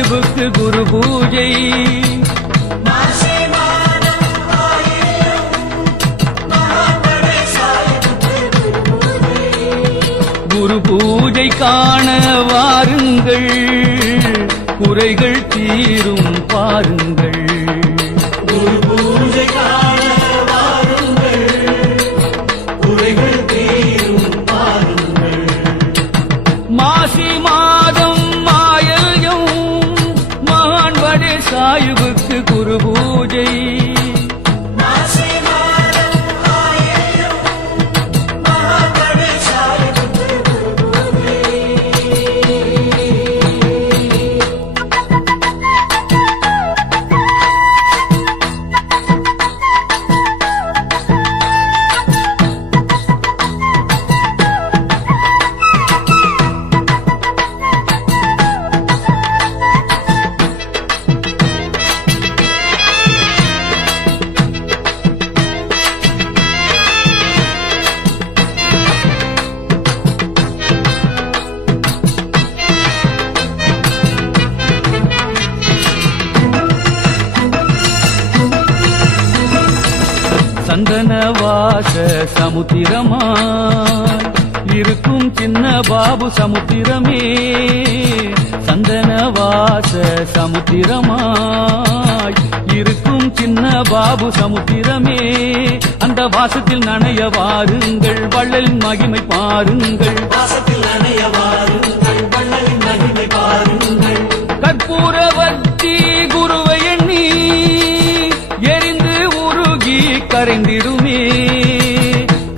சாஹிபுக்கு குரு பூஜை. குரு பூஜை காண வாருங்கள், குறைகள் தீரும் பாருங்கள். குரு பூஜை காண வாருங்கள், குறைகள் தீரும் பாருங்கள். மாசி மாதம் மாயல்யம் மகான்வடே சாஹிபுக்கு குரு பூஜை. சந்தனவாச சமுத்திரமாய் இருக்கும் சின்ன பாபு சமுத்திரமே. சந்தனவாச சமுத்திரமாய் இருக்கும் சின்ன பாபு சமுத்திரமே. அந்த வாசத்தில் நனைய வாருங்கள், வள்ளலின் மகிமை பாருங்கள். வாசத்தில் நனைய வாருங்கள், வள்ளலின் மகிமை பாருங்கள். கற்பூரவர்த்தி குருவை எண்ணி எரிந்து உருகி கரைந்திடுமே.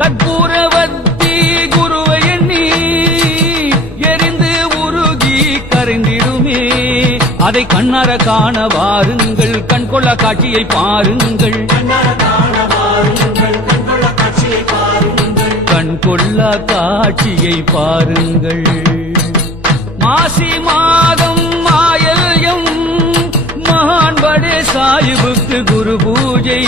கற்பூரவர்த்தி குருவை எண்ணி எரிந்து உருகி கரைந்திடுமே. அதை கண்ணார காண வாருங்கள், கண்கொள்ள காட்சியை பாருங்கள். கண்கொள்ள காட்சியை பாருங்கள். மாசி மாதம் மாயல்யம் மகான்வடே சாஹிபுக்கு குரு பூஜை.